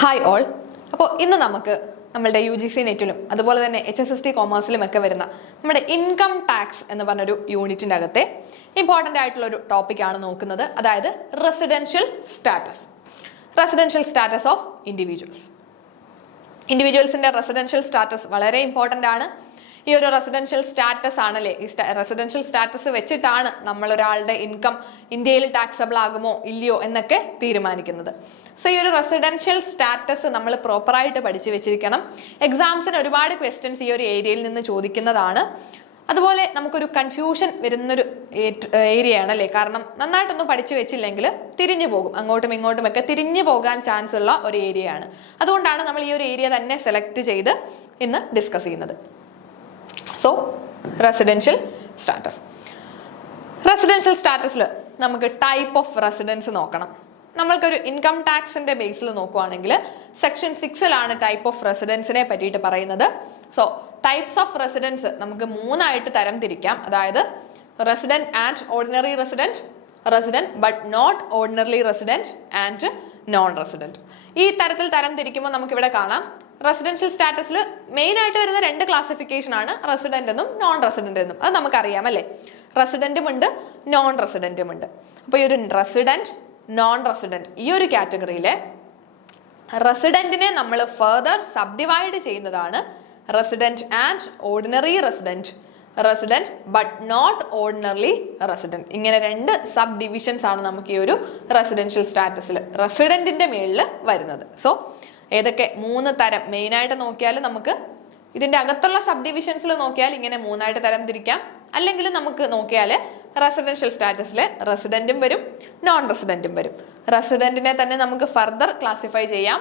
Hi all. അപ്പോൾ ഇന്ന് നമുക്ക് നമ്മളുടെ UGC നെറ്റിലും അതുപോലെ തന്നെ HSST കോമേഴ്സിലും ഒക്കെ വരുന്ന നമ്മുടെ ഇൻകം ടാക്സ് എന്ന് പറഞ്ഞൊരു യൂണിറ്റിൻ്റെ അകത്തെ ഇമ്പോർട്ടൻ്റ് ആയിട്ടുള്ള ഒരു ടോപ്പിക്കാണ് നോക്കുന്നത്. അതായത് റെസിഡൻഷ്യൽ സ്റ്റാറ്റസ് ഓഫ് ഇൻഡിവിജ്വൽസിൻ്റെ റെസിഡൻഷ്യൽ സ്റ്റാറ്റസ് വളരെ ഇമ്പോർട്ടൻ്റ് ആണ്. ഈ ഒരു റെസിഡൻഷ്യൽ സ്റ്റാറ്റസ് ആണല്ലേ, ഈ റെസിഡൻഷ്യൽ സ്റ്റാറ്റസ് വെച്ചിട്ടാണ് നമ്മൾ ഒരാളുടെ ഇൻകം ഇന്ത്യയിൽ ടാക്സബിൾ ആകുമോ ഇല്ലയോ എന്നൊക്കെ തീരുമാനിക്കുന്നത്. സോ ഈ ഒരു റെസിഡൻഷ്യൽ സ്റ്റാറ്റസ് നമ്മൾ പ്രോപ്പറായിട്ട് പഠിച്ചു വെച്ചിരിക്കണം. എക്സാംസിന് ഒരുപാട് ക്വസ്റ്റ്യൻസ് ഈ ഒരു ഏരിയയിൽ നിന്ന് ചോദിക്കുന്നതാണ്. അതുപോലെ നമുക്കൊരു കൺഫ്യൂഷൻ വരുന്നൊരു ഏരിയയാണ് അല്ലേ, കാരണം നന്നായിട്ടൊന്നും പഠിച്ചു വെച്ചില്ലെങ്കിൽ തിരിഞ്ഞു പോകും, അങ്ങോട്ടും ഇങ്ങോട്ടും ഒക്കെ തിരിഞ്ഞു പോകാൻ ചാൻസ് ഉള്ള ഒരു ഏരിയയാണ്. അതുകൊണ്ടാണ് നമ്മൾ ഈ ഒരു ഏരിയ തന്നെ സെലക്ട് ചെയ്ത് ഇന്ന് ഡിസ്കസ് ചെയ്യുന്നത്. സോ റെസിഡൻഷ്യൽ സ്റ്റാറ്റസിൽ നമുക്ക് ടൈപ്പ് ഓഫ് റെസിഡൻസ് നോക്കണം. നമ്മൾക്കൊരു ഇൻകം ടാക്സിന്റെ ബേസിൽ നോക്കുവാണെങ്കിൽ സെക്ഷൻ 6-ലാണ് ടൈപ്പ് ഓഫ് റെസിഡൻസിനെ പറ്റിയിട്ട് പറയുന്നത്. സോ ടൈപ്സ് ഓഫ് റെസിഡൻസ് നമുക്ക് 3ആയിട്ട് തരം തിരിക്കാം. അതായത് resident and ordinary resident, resident but not ordinary resident and non resident. ഈ തരത്തിൽ തരം തിരിക്കുമ്പോൾ നമുക്കിവിടെ കാണാം റെസിഡൻഷ്യൽ സ്റ്റാറ്റസിൽ മെയിൻ ആയിട്ട് വരുന്ന 2 ക്ലാസിഫിക്കേഷൻ ആണ്, റെസിഡന്റ് എന്നും നോൺ റെസിഡന്റ് എന്നും. അത് നമുക്കറിയാം അല്ലേ, റെസിഡന്റും ഉണ്ട് നോൺ റെസിഡന്റും ഉണ്ട്. അപ്പോൾ ഈ ഒരു റെസിഡന്റ് നോൺ റെസിഡന്റ് ഈ ഒരു കാറ്റഗറിയിലെ റെസിഡന്റിനെ നമ്മൾ ഫർദർ സബ്ഡിവൈഡ് ചെയ്യുന്നതാണ് resident and ordinary resident, resident but not ordinary resident. ഇങ്ങനെ 2 സബ് ഡിവിഷൻസ് ആണ് നമുക്ക് ഈ ഒരു റെസിഡൻഷ്യൽ സ്റ്റാറ്റസിൽ റെസിഡന്റിന്റെ മേളിൽ വരുന്നത്. സോ ഏതൊക്കെ 3 തരം മെയിനായിട്ട് നോക്കിയാൽ നമുക്ക് ഇതിന്റെ അകത്തുള്ള സബ് ഡിവിഷൻസിൽ നോക്കിയാൽ ഇങ്ങനെ 3ആയിട്ട് തരം തിരിക്കാം. അല്ലെങ്കിൽ നമുക്ക് നോക്കിയാൽ റെസിഡൻഷ്യൽ സ്റ്റാറ്റസിൽ റെസിഡന്റും വരും നോൺ റെസിഡന്റും വരും. റെസിഡന്റിനെ തന്നെ നമുക്ക് ഫർദർ ക്ലാസിഫൈ ചെയ്യാം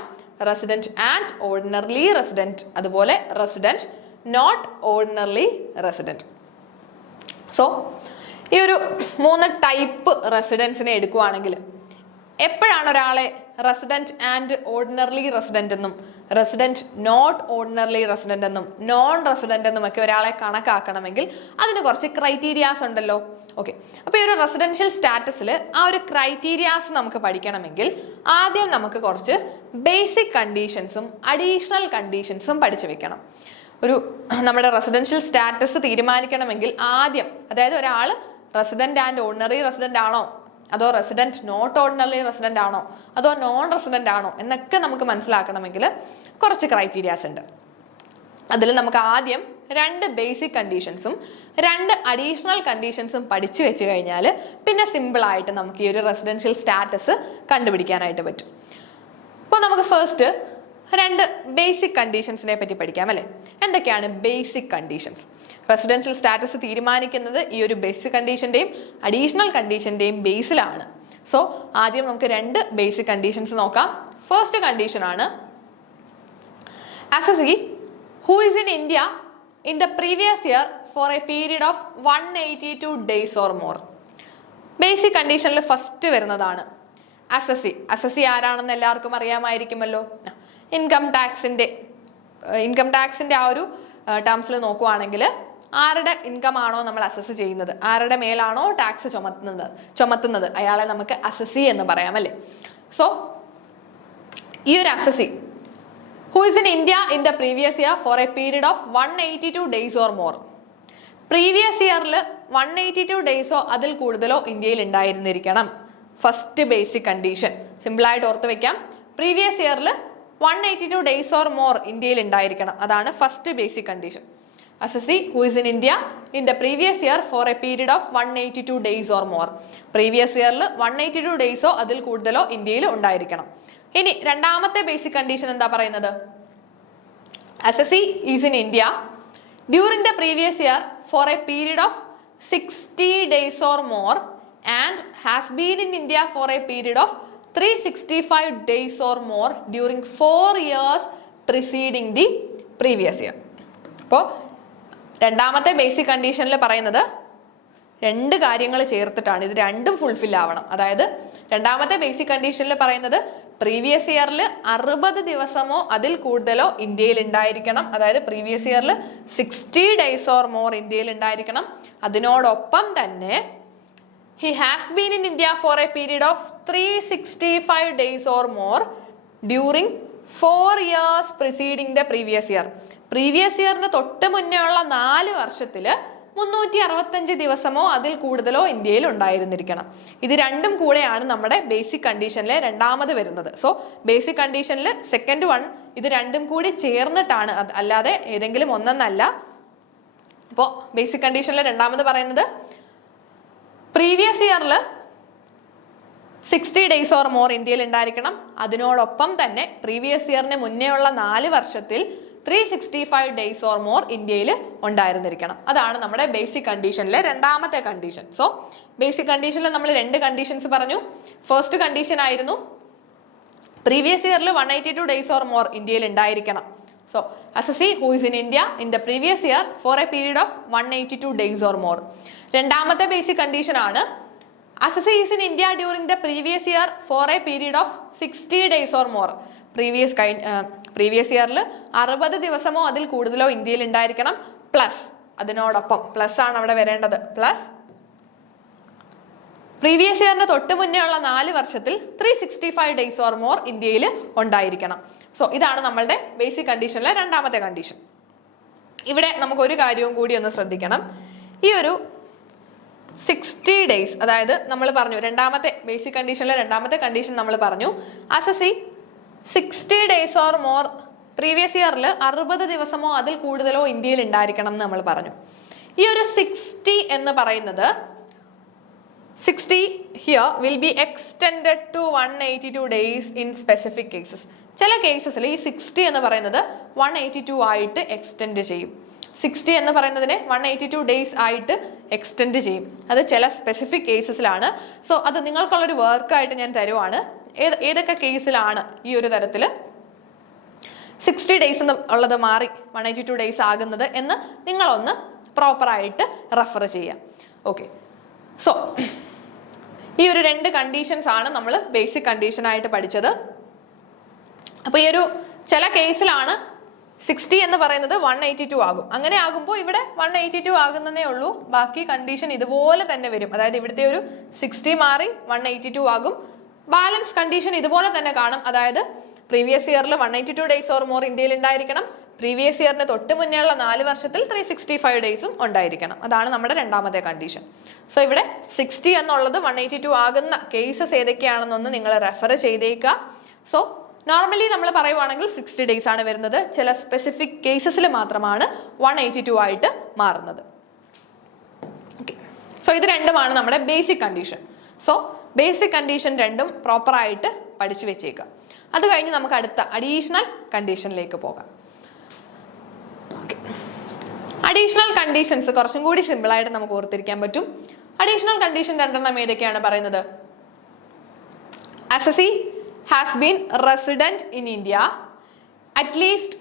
റെസിഡന്റ് ആൻഡ് ഓർഡിനറി റെസിഡന്റ്, അതുപോലെ resident not ordinary resident. So ഈ ഒരു 3 ടൈപ്പ് റെസിഡൻസിനെ എടുക്കുവാണെങ്കിൽ എപ്പോഴാണ് ഒരാളെ റെസിഡന്റ് ആൻഡ് ഓർഡിനറി റെസിഡന്റ് എന്നും റെസിഡന്റ് നോട്ട് ഓർഡിനറി റെസിഡന്റ് എന്നും നോൺ റെസിഡന്റ് എന്നും ഒക്കെ ഒരാളെ കണക്കാക്കണമെങ്കിൽ അതിന് കുറച്ച് ക്രൈറ്റീരിയാസ് ഉണ്ടല്ലോ. ഓക്കെ, അപ്പോൾ ഈ ഒരു റെസിഡൻഷ്യൽ സ്റ്റാറ്റസിൽ ആ ഒരു ക്രൈറ്റീരിയാസ് നമുക്ക് പഠിക്കണമെങ്കിൽ ആദ്യം നമുക്ക് കുറച്ച് ബേസിക് കണ്ടീഷൻസും അഡീഷണൽ കണ്ടീഷൻസും പഠിച്ചു വെക്കണം. നമ്മുടെ റെസിഡൻഷ്യൽ സ്റ്റാറ്റസ് തീരുമാനിക്കണമെങ്കിൽ ആദ്യം, അതായത് ഒരാൾ റെസിഡന്റ് ആൻഡ് ഓർഡിനറി റെസിഡന്റ് ആണോ, അതോ റെസിഡന്റ് നോട്ട് ഓർഡിനറി റെസിഡന്റ് ആണോ, അതോ നോൺ റെസിഡന്റ് ആണോ എന്നൊക്കെ നമുക്ക് മനസ്സിലാക്കണമെങ്കിൽ കുറച്ച് ക്രൈറ്റീരിയാസ് ഉണ്ട്. അതിൽ നമുക്ക് ആദ്യം 2 ബേസിക് കണ്ടീഷൻസും 2 അഡീഷണൽ കണ്ടീഷൻസും പഠിച്ചു വെച്ച് കഴിഞ്ഞാൽ പിന്നെ സിമ്പിളായിട്ട് നമുക്ക് ഈ ഒരു റെസിഡൻഷ്യൽ സ്റ്റാറ്റസ് കണ്ടുപിടിക്കാനായിട്ട് പറ്റും. അപ്പോൾ നമുക്ക് ഫസ്റ്റ് 2 ബേസിക് കണ്ടീഷൻസിനെ പറ്റി പഠിക്കാം അല്ലേ. എന്തൊക്കെയാണ് ബേസിക് കണ്ടീഷൻസ്? റെസിഡൻഷ്യൽ സ്റ്റാറ്റസ് തീരുമാനിക്കുന്നത് ഈ ഒരു ബേസിക് കണ്ടീഷന്റെയും അഡീഷണൽ കണ്ടീഷന്റെയും ബേസിലാണ്. സോ ആദ്യം നമുക്ക് 2 ബേസിക് കണ്ടീഷൻസ് നോക്കാം. ഫസ്റ്റ് കണ്ടീഷൻ ആണ് assessee who is in India in the previous year for a period of 182 days or more. Basic കണ്ടീഷനിൽ ഫസ്റ്റ് വരുന്നതാണ് അസസി ആരാണെന്ന് എല്ലാവർക്കും അറിയാമായിരിക്കുമല്ലോ. ഇൻകം ടാക്സിന്റെ ആ ഒരു ടേംസിൽ നോക്കുവാണെങ്കിൽ ആരുടെ ഇൻകം ആണോ നമ്മൾ അസസ് ചെയ്യുന്നത്, ആരുടെ മേലാണോ ടാക്സ് ചുമത്തുന്നത് അയാളെ നമുക്ക് അസസി എന്ന് പറയാം അല്ലേ. സോ ഈ ഒരു assessee who is in India in the previous year for a period of 182 days or more. Previous ഇയറിൽ 182 ഡേയ്സോ അതിൽ കൂടുതലോ ഇന്ത്യയിൽ ഉണ്ടായിരുന്നിരിക്കണം. ഫസ്റ്റ് ബേസിക് കണ്ടീഷൻ സിമ്പിളായിട്ട് ഓർത്ത് വെക്കാം. പ്രീവിയസ് ഇയറിൽ 182 ഡേയ്സ് ഓർ മോർ ഇന്ത്യയിൽ ഉണ്ടായിരിക്കണം. അതാണ് first basic condition. Assessee who is in India in the previous year for a period of 182 days or more. Previous ഇയറിൽ 182 ഡേയ്സോ അതിൽ കൂടുതലോ ഇന്ത്യയിൽ ഉണ്ടായിരിക്കണം. ഇനി രണ്ടാമത്തെ ബേസിക് കണ്ടീഷൻ എന്താ പറയുന്നത്? Assessee is in India during the previous year for a period of 60 days or more and has been in India for a period of 365 days or more during 4 years preceding the previous year. അപ്പോൾ രണ്ടാമത്തെ basic കണ്ടീഷനിൽ പറയുന്നത് 2 കാര്യങ്ങൾ ചേർത്തിട്ടാണ്, ഇത് രണ്ടും fulfil ആവണം. അതായത് രണ്ടാമത്തെ ബേസിക് കണ്ടീഷനിൽ പറയുന്നത് പ്രീവിയസ് ഇയറിൽ 60 ദിവസമോ അതിൽ കൂടുതലോ ഇന്ത്യയിൽ ഉണ്ടായിരിക്കണം. അതായത് പ്രീവിയസ് ഇയറിൽ 60 days or more ഇന്ത്യയിൽ ഉണ്ടായിരിക്കണം. അതിനോടൊപ്പം തന്നെ he has been in India for a period of 365 days or more during 4 years preceding the previous year. Previous ഇയറിന് തൊട്ട് മുന്നേ ഉള്ള 4 വർഷത്തിൽ 365 ദിവസമോ അതിൽ കൂടുതലോ ഇന്ത്യയിൽ ഉണ്ടായിരുന്നിരിക്കണം. ഇത് രണ്ടും കൂടെയാണ് നമ്മുടെ ബേസിക് കണ്ടീഷനിലെ രണ്ടാമത് വരുന്നത്. സോ ബേസിക് കണ്ടീഷനിൽ സെക്കൻഡ് വൺ ഇത് രണ്ടും കൂടി ചേർന്നിട്ടാണ്, അല്ലാതെ ഏതെങ്കിലും ഒന്നെന്നല്ല. അപ്പോൾ ബേസിക് കണ്ടീഷനിലെ രണ്ടാമത് പറയുന്നത് പ്രീവിയസ് ഇയറിൽ 60 ഡേയ്സ് ഓർ മോർ ഇന്ത്യയിൽ ഉണ്ടായിരിക്കണം. അതിനോടൊപ്പം തന്നെ പ്രീവിയസ് ഇയറിന് മുന്നേ ഉള്ള 4 വർഷത്തിൽ 365 ഡേയ്സ് ഓർ മോർ ഇന്ത്യയിൽ ഉണ്ടായിരുന്നിരിക്കണം. അതാണ് നമ്മുടെ ബേസിക് കണ്ടീഷനിലെ രണ്ടാമത്തെ കണ്ടീഷൻ. സോ ബേസിക് കണ്ടീഷനിൽ നമ്മൾ 2 കണ്ടീഷൻസ് പറഞ്ഞു. ഫസ്റ്റ് കണ്ടീഷൻ ആയിരുന്നു പ്രീവിയസ് ഇയറിൽ 182 ഡേയ്സ് ഓർ മോർ ഇന്ത്യയിൽ ഉണ്ടായിരിക്കണം. So assessee who is in India in the previous year for a period of 182 days or more. രണ്ടാമത്തെ ബേസിക് കണ്ടീഷൻ ആണ് assessee is in India during the previous year for a period of 60 days or more. Previous ഇയറിൽ 60 ദിവസമോ അതിൽ കൂടുതലോ ഇന്ത്യയിൽ ഉണ്ടായിരിക്കണം. Plus അതിനോടൊപ്പം plus ആണ് അവിടെ വരേണ്ടത്. പ്ലസ് പ്രീവിയസ് ഇയറിന് തൊട്ട് മുന്നേ ഉള്ള 4 വർഷത്തിൽ 365 ഡേയ്സ് ഓർ മോർ ഇന്ത്യയിൽ ഉണ്ടായിരിക്കണം. സോ ഇതാണ് നമ്മളുടെ ബേസിക് കണ്ടീഷനിലെ രണ്ടാമത്തെ കണ്ടീഷൻ. ഇവിടെ നമുക്ക് ഒരു കാര്യവും കൂടി ഒന്ന് ശ്രദ്ധിക്കണം. ഈ ഒരു 60 ഡേയ്സ്, അതായത് നമ്മൾ പറഞ്ഞു രണ്ടാമത്തെ ബേസിക് കണ്ടീഷനിലെ രണ്ടാമത്തെ കണ്ടീഷൻ നമ്മൾ പറഞ്ഞു assessee 60 days or more previous ഇയറിൽ 60 ദിവസമോ അതിൽ കൂടുതലോ ഇന്ത്യയിൽ ഉണ്ടായിരിക്കണം എന്ന് നമ്മൾ പറഞ്ഞു. ഈ ഒരു 60 എന്ന് പറയുന്നത് 60 here will be extended to 182 days in specific cases. ചില കേസസിൽ ഈ 60 എന്ന് പറയുന്നത് 182 ആയിട്ട് എക്സ്റ്റെൻഡ് ചെയ്യും. 60 എന്ന് പറയുന്നതിനെ 182 ഡേയ്സ് ആയിട്ട് എക്സ്റ്റെൻഡ് ചെയ്യും. അത് ചില സ്പെസിഫിക് കേസസിലാണ്. സോ അത് നിങ്ങൾക്കുള്ളൊരു വർക്കായിട്ട് ഞാൻ തരുവാണ്. ഏതൊക്കെ കേസിലാണ് ഈ ഒരു തരത്തിൽ 60 ഡേയ്സ് എന്ന് ഉള്ളത് മാറി 182 ഡേയ്സ് ആകുന്നത് എന്ന് നിങ്ങളൊന്ന് പ്രോപ്പറായിട്ട് റെഫർ ചെയ്യാം. ഓക്കെ, സോ ഈ ഒരു 2 കണ്ടീഷൻസ് ആണ് നമ്മൾ ബേസിക് കണ്ടീഷനായിട്ട് പഠിച്ചത്. അപ്പോൾ ഈ ഒരു ചില കേസിലാണ് 60 എന്ന് പറയുന്നത് 182 ആകും. അങ്ങനെ ആകുമ്പോൾ ഇവിടെ 182 ആകുന്നതേ ഉള്ളൂ. ബാക്കി കണ്ടീഷൻ ഇതുപോലെ തന്നെ വരും. അതായത് ഇവിടുത്തെ ഒരു 60 മാറി 182 ആകും. ബാലൻസ് കണ്ടീഷൻ ഇതുപോലെ തന്നെ കാണും. അതായത് പ്രീവിയസ് ഇയറിൽ 182 ഡേയ്സ് ഓർ മോർ ഇന്ത്യയിൽ ഉണ്ടായിരിക്കണം. പ്രീവിയസ് ഇയറിന് തൊട്ട് മുന്നേ ഉള്ള 4 വർഷത്തിൽ 365 ഡേയ്സും ഉണ്ടായിരിക്കണം. അതാണ് നമ്മുടെ രണ്ടാമത്തെ കണ്ടീഷൻ. സോ ഇവിടെ 60 എന്നുള്ളത് 182 ആകുന്ന കേസസ് ഏതൊക്കെയാണെന്നൊന്ന് നിങ്ങൾ റെഫർ ചെയ്തേക്കുക. സോ നോർമലി നമ്മൾ പറയുവാണെങ്കിൽ 60 ഡേയ്സ് ആണ് വരുന്നത്. ചില സ്പെസിഫിക് കേസസിൽ മാത്രമാണ് 182 ആയിട്ട് മാറുന്നത്. ഓക്കെ, സോ ഇത് രണ്ടുമാണ് നമ്മുടെ basic condition. So basic condition രണ്ടും പ്രോപ്പറായിട്ട് പഠിച്ചു വെച്ചേക്കുക. അത് കഴിഞ്ഞ് നമുക്ക് അടുത്ത അഡീഷണൽ കണ്ടീഷനിലേക്ക് പോകാം. അഡീഷണൽ കണ്ടീഷൻസ് കുറച്ചും കൂടി സിമ്പിളായിട്ട് നമുക്ക് ഓർത്തിരിക്കാൻ പറ്റും. അഡീഷണൽ കണ്ടീഷൻ രണ്ടെണ്ണം ഏതൊക്കെയാണ് പറയുന്നത്? assessee has been resident in India at least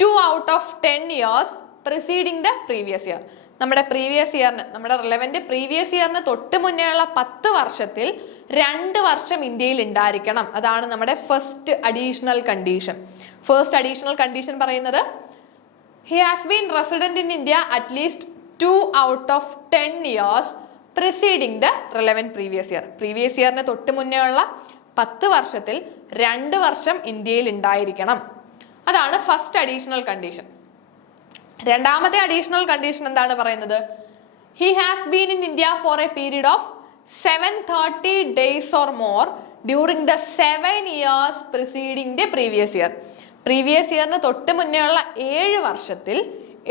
2 out of 10 years preceding the previous year. നമ്മുടെ പ്രീവിയസ് ഇയറിന്, നമ്മുടെ റിലവന്റ് പ്രീവിയസ് ഇയറിന് തൊട്ട് മുന്നേ ഉള്ള 10 വർഷത്തിൽ 2 വർഷം ഇന്ത്യയിൽ ഉണ്ടായിരിക്കണം. അതാണ് നമ്മുടെ first additional condition. First additional condition പറയുന്നത് he has been resident in India at least 2 out of 10 years preceding the relevant previous year. Previous ഇയറിന് തൊട്ട് മുന്നേ ഉള്ള 10 വർഷത്തിൽ 2 വർഷം ഇന്ത്യയിൽ ഉണ്ടായിരിക്കണം. അതാണ് ഫസ്റ്റ് അഡീഷണൽ കണ്ടീഷൻ. രണ്ടാമത്തെ അഡീഷണൽ കണ്ടീഷൻ എന്താണ് പറയുന്നത്? he has been in India for a period of 730 days or more during the 7 years preceding the previous year. Previous ഇയറിന് തൊട്ട് മുന്നേ ഉള്ള 7 വർഷത്തിൽ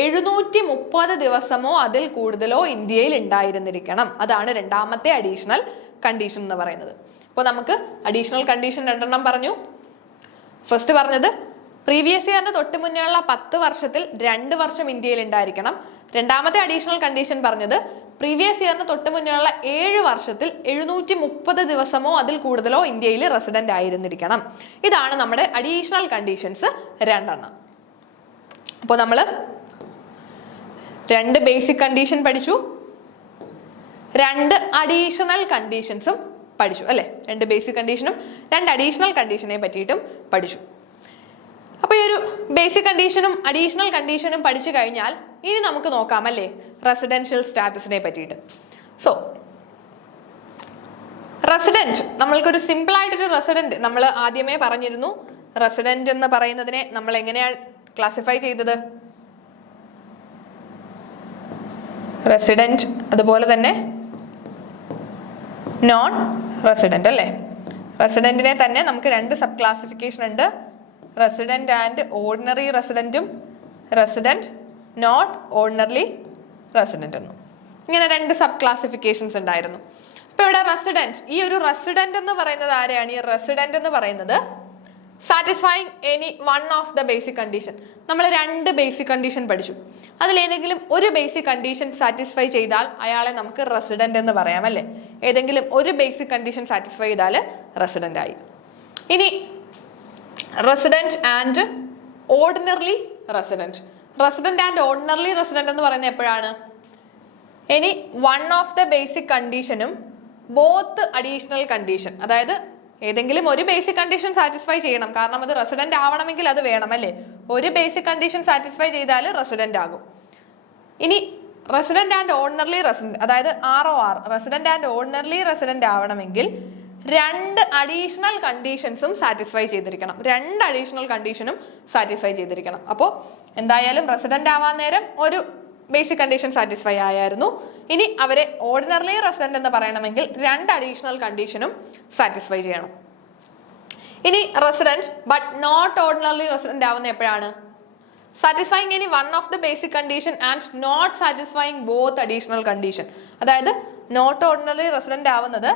730 ദിവസമോ അതിൽ കൂടുതലോ ഇന്ത്യയിൽ ഉണ്ടായിരുന്നിരിക്കണം. അതാണ് രണ്ടാമത്തെ അഡീഷണൽ കണ്ടീഷൻ എന്ന് പറയുന്നത്. അപ്പോൾ നമുക്ക് അഡീഷണൽ കണ്ടീഷൻ രണ്ടെണ്ണം പറഞ്ഞു. ഫസ്റ്റ് പറഞ്ഞത് പ്രീവിയസ് ഇയറിന് തൊട്ട് മുന്നേ ഉള്ള 10 വർഷത്തിൽ 2 വർഷം ഇന്ത്യയിൽ ഉണ്ടായിരിക്കണം. രണ്ടാമത്തെ അഡീഷണൽ കണ്ടീഷൻ പറഞ്ഞത് പ്രീവിയസ് ഇയറിന് തൊട്ട് മുന്നേ ഉള്ള 7 വർഷത്തിൽ 730 ദിവസമോ അതിൽ കൂടുതലോ ഇന്ത്യയിൽ റെസിഡന്റ് ആയിരുന്നിരിക്കണം. ഇതാണ് നമ്മുടെ അഡീഷണൽ കണ്ടീഷൻസ് രണ്ടെണ്ണം. അപ്പോൾ നമ്മൾ 2 ബേസിക് കണ്ടീഷൻ പഠിച്ചു, 2 അഡീഷണൽ കണ്ടീഷൻസും പഠിച്ചു അല്ലേ? 2 ബേസിക് കണ്ടീഷനും 2 അഡീഷണൽ കണ്ടീഷനെ പറ്റിയിട്ടും പഠിച്ചു. അപ്പോൾ ഈ ഒരു ബേസിക് കണ്ടീഷനും അഡീഷണൽ കണ്ടീഷനും പഠിച്ചു കഴിഞ്ഞാൽ ഇനി നമുക്ക് നോക്കാം അല്ലേ റെസിഡൻഷ്യൽ സ്റ്റാറ്റസിനെ പറ്റിയിട്ട്. സോ റെസിഡന്റ്, നമ്മൾക്കൊരു സിമ്പിൾ ആയിട്ടൊരു റെസിഡന്റ് നമ്മൾ ആദ്യമേ പറഞ്ഞിരുന്നു. റെസിഡന്റ് എന്ന് പറയുന്നതിനെ നമ്മൾ എങ്ങനെയാണ് ക്ലാസിഫൈ ചെയ്തത്? റെസിഡന്റ് അതുപോലെ തന്നെ നോൺ റെസിഡന്റ് അല്ലേ? റെസിഡന്റിനെ തന്നെ നമുക്ക് രണ്ട് സബ് ക്ലാസിഫിക്കേഷൻ ഉണ്ട്, റെസിഡന്റ് ആൻഡ് ഓർഡിനറി റെസിഡന്റും റെസിഡന്റ് നോട്ട് ഓർഡിനറി റെസിഡന്റ് എന്നും. ഇങ്ങനെ രണ്ട് സബ് ക്ലാസിഫിക്കേഷൻസ് ഉണ്ടായിരുന്നു. ഇപ്പൊ ഇവിടെ റെസിഡന്റ്, ഈ ഒരു റെസിഡന്റ് എന്ന് പറയുന്നത് ആരെയാണ്? ഈ റെസിഡന്റ് എന്ന് പറയുന്നത് satisfying any one of the basic condition. നമ്മൾ രണ്ട് ബേസിക് കണ്ടീഷൻ പഠിച്ചു, അതിലേതെങ്കിലും ഒരു ബേസിക് കണ്ടീഷൻ സാറ്റിസ്ഫൈ ചെയ്താൽ അയാളെ നമുക്ക് റെസിഡന്റ് എന്ന് പറയാം അല്ലേ? ഏതെങ്കിലും ഒരു ബേസിക് കണ്ടീഷൻ സാറ്റിസ്ഫൈ ചെയ്താൽ റെസിഡന്റ് ആയി. ഇനി resident and ordinary resident. Resident and ordinary resident എന്ന് പറയുന്നത് എപ്പോഴാണ്? ഇനി വൺ ഓഫ് ദ ബേസിക് കണ്ടീഷനും ബോത്ത് അഡീഷണൽ കണ്ടീഷൻ, അതായത് ഏതെങ്കിലും ഒരു ബേസിക് കണ്ടീഷൻ സാറ്റിസ്ഫൈ ചെയ്യണം, കാരണം അത് റെസിഡന്റ് ആവണമെങ്കിൽ അത് വേണം അല്ലേ? ഒരു ബേസിക് കണ്ടീഷൻ സാറ്റിസ്ഫൈ ചെയ്താൽ റെസിഡന്റ് ആകും. ഇനി റെസിഡന്റ് ആൻഡ് ഓർഡിനറി റെസിഡന്റ്, അതായത് ROR, resident and ordinary resident ആവണമെങ്കിൽ രണ്ട് അഡീഷണൽ കണ്ടീഷൻസും സാറ്റിസ്ഫൈ ചെയ്തിരിക്കണം. രണ്ട് അഡീഷണൽ കണ്ടീഷനും സാറ്റിസ്ഫൈ ചെയ്തിരിക്കണം. അപ്പോൾ എന്തായാലും റെസിഡന്റ് ആവാൻ നേരം ഒരു ബേസിക് കണ്ടീഷൻ സാറ്റിസ്ഫൈ ആയിരുന്നു. ഇനി അവരെ ഓർഡിനറി റെസിഡന്റ് എന്ന് പറയണമെങ്കിൽ രണ്ട് അഡീഷണൽ കണ്ടീഷനും സാറ്റിസ്ഫൈ ചെയ്യണം. ഇനി resident but not ordinary resident ആവുന്ന എപ്പോഴാണ്? Satisfying any one of the basic condition and not satisfying both additional condition. അതായത് നോട്ട് ഓർഡിനറി റെസിഡന്റ് ആവുന്നത്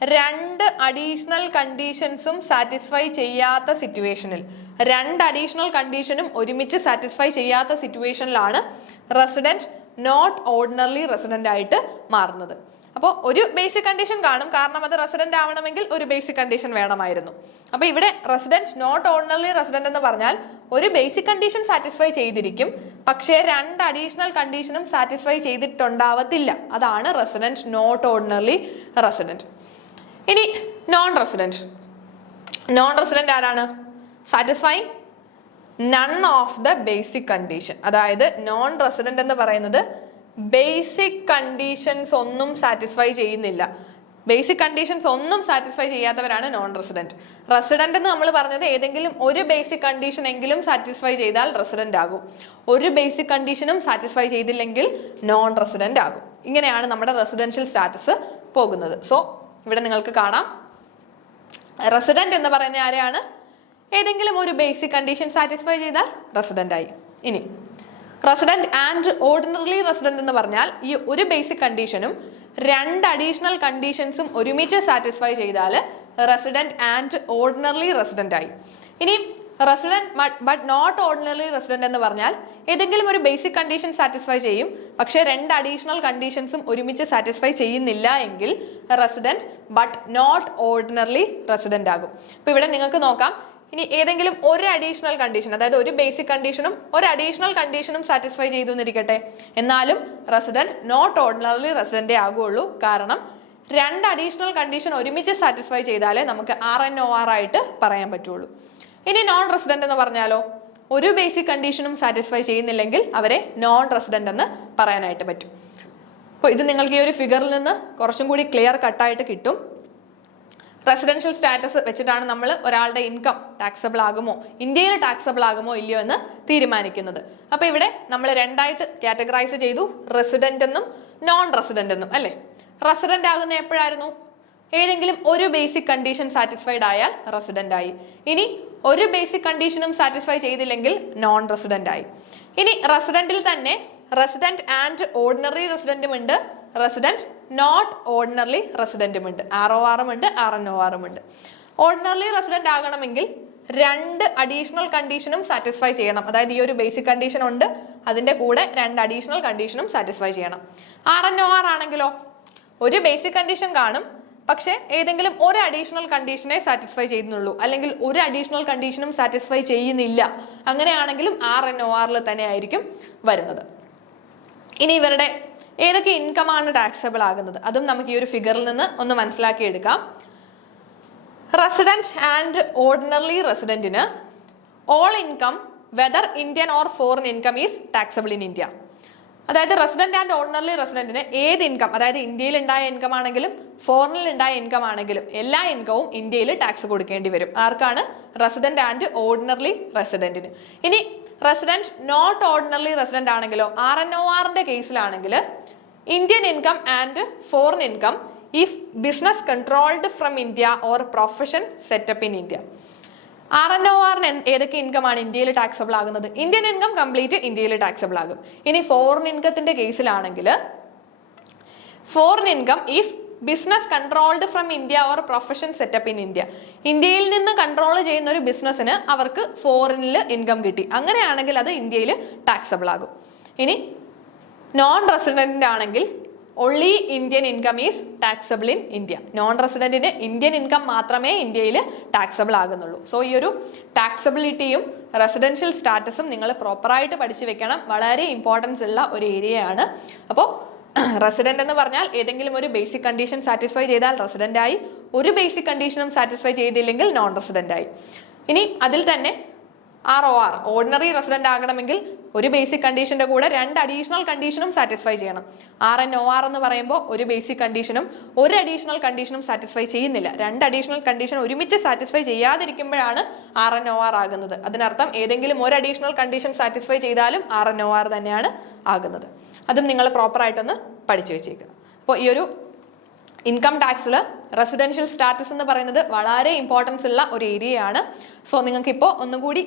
രണ്ട് അഡീഷണൽ കണ്ടീഷൻസും സാറ്റിസ്ഫൈ ചെയ്യാത്ത സിറ്റുവേഷനിൽ, രണ്ട് അഡീഷണൽ കണ്ടീഷനും ഒരുമിച്ച് സാറ്റിസ്ഫൈ ചെയ്യാത്ത സിറ്റുവേഷനിലാണ് റെസിഡന്റ് നോട്ട് ഓർഡിനറി റെസിഡന്റ് ആയിട്ട് മാറുന്നത്. അപ്പോൾ ഒരു ബേസിക് കണ്ടീഷൻ കാണും, കാരണം അത് റെസിഡന്റ് ആവണമെങ്കിൽ ഒരു ബേസിക് കണ്ടീഷൻ വേണമായിരുന്നു. അപ്പോൾ ഇവിടെ റെസിഡന്റ് നോട്ട് ഓർഡിനറി റെസിഡന്റ് എന്ന് പറഞ്ഞാൽ ഒരു ബേസിക് കണ്ടീഷൻ സാറ്റിസ്ഫൈ ചെയ്തിരിക്കും, പക്ഷേ രണ്ട് അഡീഷണൽ കണ്ടീഷനും സാറ്റിസ്ഫൈ ചെയ്തിട്ടുണ്ടാവത്തില്ല. അതാണ് റെസിഡന്റ് നോട്ട് ഓർഡിനറി റെസിഡന്റ്. ഇനി നോൺ റെസിഡന്റ്. നോൺ റെസിഡന്റ് ആരാണ്? Satisfying none of the basic condition. അതായത് നോൺ റെസിഡന്റ് എന്ന് പറയുന്നത് ബേസിക് കണ്ടീഷൻസ് ഒന്നും സാറ്റിസ്ഫൈ ചെയ്യുന്നില്ല. ബേസിക് കണ്ടീഷൻസ് ഒന്നും സാറ്റിസ്ഫൈ ചെയ്യാത്തവരാണ് നോൺ റെസിഡന്റ്. റെസിഡന്റ് എന്ന് നമ്മൾ പറഞ്ഞത് ഏതെങ്കിലും ഒരു ബേസിക് കണ്ടീഷൻ എങ്കിലും സാറ്റിസ്ഫൈ ചെയ്താൽ റെസിഡന്റ് ആകും. ഒരു ബേസിക് കണ്ടീഷനും സാറ്റിസ്ഫൈ ചെയ്തില്ലെങ്കിൽ നോൺ റെസിഡന്റ് ആകും. ഇങ്ങനെയാണ് നമ്മുടെ റെസിഡൻഷ്യൽ സ്റ്റാറ്റസ് പോകുന്നത്. സോ ഇവിടെ നിങ്ങൾക്ക് കാണാം, റെസിഡന്റ് എന്ന് പറയുന്ന ആരെയാണ്? ഏതെങ്കിലും ഒരു ബേസിക് കണ്ടീഷൻ സാറ്റിസ്ഫൈ ചെയ്താൽ റെസിഡന്റ് ആയി. ഇനി റെസിഡന്റ് ആൻഡ് ഓർഡിനറി റെസിഡന്റ് എന്ന് പറഞ്ഞാൽ ഈ ഒരു ബേസിക് കണ്ടീഷനും രണ്ട് അഡീഷണൽ കണ്ടീഷൻസും ഒരുമിച്ച് സാറ്റിസ്ഫൈ ചെയ്താൽ റെസിഡന്റ് ആൻഡ് ഓർഡിനറി റെസിഡന്റ് ആയി. ഇനി resident but not ordinary resident എന്ന് പറഞ്ഞാൽ ഏതെങ്കിലും ഒരു ബേസിക് കണ്ടീഷൻ സാറ്റിസ്ഫൈ ചെയ്യും, പക്ഷേ രണ്ട് അഡീഷണൽ കണ്ടീഷൻസും ഒരുമിച്ച് സാറ്റിസ്ഫൈ ചെയ്യുന്നില്ല എങ്കിൽ resident but not ordinary resident ആകും. ഇപ്പൊ ഇവിടെ നിങ്ങൾക്ക് നോക്കാം, ഇനി ഏതെങ്കിലും ഒരു അഡീഷണൽ കണ്ടീഷൻ, അതായത് ഒരു ബേസിക് കണ്ടീഷനും ഒരു അഡീഷണൽ കണ്ടീഷനും സാറ്റിസ്ഫൈ ചെയ്തു എന്നിരിക്കട്ടെ, എന്നാലും റെസിഡന്റ് നോട്ട് ഓർഡിനറി റെസിഡന്റേ ആകുള്ളൂ. കാരണം രണ്ട് അഡീഷണൽ കണ്ടീഷൻ ഒരുമിച്ച് സാറ്റിസ്ഫൈ ചെയ്താലേ നമുക്ക് RNOR ആയിട്ട് പറയാൻ പറ്റുള്ളൂ. ഇനി നോൺ റെസിഡന്റ് എന്ന് പറഞ്ഞാലോ, ഒരു ബേസിക് കണ്ടീഷനും സാറ്റിസ്ഫൈ ചെയ്യുന്നില്ലെങ്കിൽ അവരെ നോൺ റെസിഡന്റ് എന്ന് പറയാനായിട്ട് പറ്റും. അപ്പോൾ ഇത് നിങ്ങൾക്ക് ഈ ഒരു ഫിഗറിൽ നിന്ന് കുറച്ചും കൂടി ക്ലിയർ കട്ടായിട്ട് കിട്ടും. റെസിഡൻഷ്യൽ സ്റ്റാറ്റസ് വെച്ചിട്ടാണ് നമ്മൾ ഒരാളുടെ ഇൻകം ടാക്സബിൾ ആകുമോ, ഇന്ത്യയിൽ ടാക്സബിൾ ആകുമോ ഇല്ലയോ എന്ന് തീരുമാനിക്കുന്നത്. അപ്പോൾ ഇവിടെ നമ്മൾ രണ്ടായിട്ട് കാറ്റഗറൈസ് ചെയ്തു, റെസിഡന്റ് എന്നും നോൺ റെസിഡന്റ് എന്നും അല്ലേ? റെസിഡന്റ് ആകുന്ന എപ്പോഴായിരുന്നു? ഏതെങ്കിലും ഒരു ബേസിക് കണ്ടീഷൻ സാറ്റിസ്ഫൈഡ് ആയാൽ റെസിഡന്റ് ആയി. ഇനി ഒരു ബേസിക് കണ്ടീഷനും സാറ്റിസ്ഫൈ ചെയ്തില്ലെങ്കിൽ നോൺ റെസിഡന്റ് ആയി. ഇനി റെസിഡന്റിൽ തന്നെ റെസിഡന്റ് ആൻഡ് ഓർഡിനറി റെസിഡന്റും ഉണ്ട്, റെസിഡന്റ് നോട്ട് ഓർഡിനറി റെസിഡന്റും ഉണ്ട്, RORും ഉണ്ട്, RNORും ഉണ്ട്. ഓർഡിനറി റെസിഡന്റ് ആകണമെങ്കിൽ രണ്ട് അഡീഷണൽ കണ്ടീഷനും സാറ്റിസ്ഫൈ ചെയ്യണം. അതായത് ഈ ഒരു ബേസിക് കണ്ടീഷൻ ഉണ്ട്, അതിന്റെ കൂടെ രണ്ട് അഡീഷണൽ കണ്ടീഷനും സാറ്റിസ്ഫൈ ചെയ്യണം. RNOR ആണെങ്കിലോ ഒരു ബേസിക് കണ്ടീഷൻ കാണും, പക്ഷേ ഏതെങ്കിലും ഒരു അഡീഷണൽ കണ്ടീഷനെ സാറ്റിസ്ഫൈ ചെയ്യുന്നുള്ളൂ, അല്ലെങ്കിൽ ഒരു അഡീഷണൽ കണ്ടീഷനും സാറ്റിസ്ഫൈ ചെയ്യുന്നില്ല. അങ്ങനെയാണെങ്കിലും RNORൽ തന്നെ ആയിരിക്കും വരുന്നത്. ഇനി ഇവരുടെ ഏതൊക്കെ ഇൻകം ആണ് ടാക്സബിൾ ആകുന്നത് അതും നമുക്ക് ഈ ഒരു ഫിഗറിൽ നിന്ന് ഒന്ന് മനസ്സിലാക്കി എടുക്കാം. റെസിഡന്റ് ആൻഡ് ഓർഡിനറി റെസിഡന്റിന് all income whether Indian or foreign income is taxable in India. അതായത് റെസിഡന്റ് ആൻഡ് ഓർഡിനറി റെസിഡന്റിന് ഏത് ഇൻകം, അതായത് ഇന്ത്യയിൽ ഉണ്ടായ ഇൻകം ആണെങ്കിലും ഫോറിനിൽ ഉണ്ടായ ഇൻകം ആണെങ്കിലും എല്ലാ ഇൻകവും ഇന്ത്യയിൽ ടാക്സ് കൊടുക്കേണ്ടി വരും. ആർക്കാണ്? റെസിഡന്റ് ആൻഡ് ഓർഡിനറി റെസിഡന്റിന്. ഇനി റെസിഡന്റ് നോട്ട് ഓർഡിനറി റെസിഡന്റ് ആണെങ്കിലോ RNORന്റെ കേസിലാണെങ്കിൽ Indian income and foreign income if business controlled from India or profession set up in India. RNORന് ഏതൊക്കെ ഇൻകം ആണ് ഇന്ത്യയിൽ ടാക്സബിൾ ആകുന്നത്? ഇന്ത്യൻ ഇൻകം കംപ്ലീറ്റ് ഇന്ത്യയിൽ ടാക്സബിൾ ആകും. ഇനി ഫോറിൻ ഇൻകത്തിന്റെ കേസിലാണെങ്കിൽ foreign income if business controlled from India or profession set up in India. ഇന്ത്യയിൽ നിന്ന് കൺട്രോൾ ചെയ്യുന്ന ഒരു ബിസിനസ്സിന് അവർക്ക് ഫോറിനിൽ ഇൻകം കിട്ടി, അങ്ങനെയാണെങ്കിൽ അത് ഇന്ത്യയിൽ ടാക്സബിൾ ആകും. ഇനി നോൺ റെസിഡന്റ് ആണെങ്കിൽ only Indian income is taxable in India. Non റെസിഡന്റിന് ഇന്ത്യൻ ഇൻകം മാത്രമേ ഇന്ത്യയിൽ ടാക്സബിൾ ആകുന്നുള്ളൂ. സോ ഈ ഒരു ടാക്സബിലിറ്റിയും റെസിഡൻഷ്യൽ സ്റ്റാറ്റസും നിങ്ങൾ പ്രോപ്പറായിട്ട് പഠിച്ചു വെക്കണം. വളരെ ഇമ്പോർട്ടൻസ് ഉള്ള ഒരു ഏരിയയാണ്. അപ്പോൾ റെസിഡന്റ് എന്ന് പറഞ്ഞാൽ ഏതെങ്കിലും ഒരു ബേസിക് കണ്ടീഷൻ സാറ്റിസ്ഫൈ ചെയ്താൽ റെസിഡന്റ് ആയി, ഒരു ബേസിക് കണ്ടീഷനും സാറ്റിസ്ഫൈ ചെയ്തില്ലെങ്കിൽ നോൺ റെസിഡന്റ് ആയി. ഇനി അതിൽ തന്നെ ROR ഓർഡിനറി റെസിഡന്റ് ആകണമെങ്കിൽ ഒരു ബേസിക് കണ്ടീഷന്റെ കൂടെ 2 അഡീഷണൽ കണ്ടീഷനും സാറ്റിസ്ഫൈ ചെയ്യണം. RNOR എന്ന് പറയുമ്പോൾ ഒരു ബേസിക് കണ്ടീഷനും ഒരു അഡീഷണൽ കണ്ടീഷനും സാറ്റിസ്ഫൈ ചെയ്യുന്നില്ല. 2 അഡീഷണൽ കണ്ടീഷൻ ഒരുമിച്ച് സാറ്റിസ്ഫൈ ചെയ്യാതിരിക്കുമ്പോഴാണ് RNOR ആകുന്നത്. അതിനർത്ഥം ഏതെങ്കിലും ഒരു അഡീഷണൽ കണ്ടീഷൻ സാറ്റിസ്ഫൈ ചെയ്താലും RNOR തന്നെയാണ് ആകുന്നത്. അതും നിങ്ങൾ പ്രോപ്പറായിട്ടൊന്ന് പഠിച്ചു വെച്ചേക്കുക. അപ്പോൾ ഈ ഒരു ഇൻകം ടാക്സിൽ റെസിഡൻഷ്യൽ സ്റ്റാറ്റസ് എന്ന് പറയുന്നത് വളരെ ഇമ്പോർട്ടൻസ് ഉള്ള ഒരു ഏരിയയാണ്. സോ നിങ്ങൾക്ക് ഇപ്പോൾ ഒന്നുകൂടി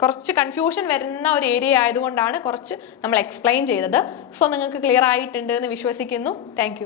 കുറച്ച് കൺഫ്യൂഷൻ വരുന്ന ഒരു ഏരിയ ആയതുകൊണ്ടാണ് കുറച്ച് നമ്മൾ എക്സ്പ്ലെയിൻ ചെയ്തത്. സോ നിങ്ങൾക്ക് ക്ലിയർ ആയിട്ടുണ്ട് എന്ന് വിശ്വസിക്കുന്നു. താങ്ക്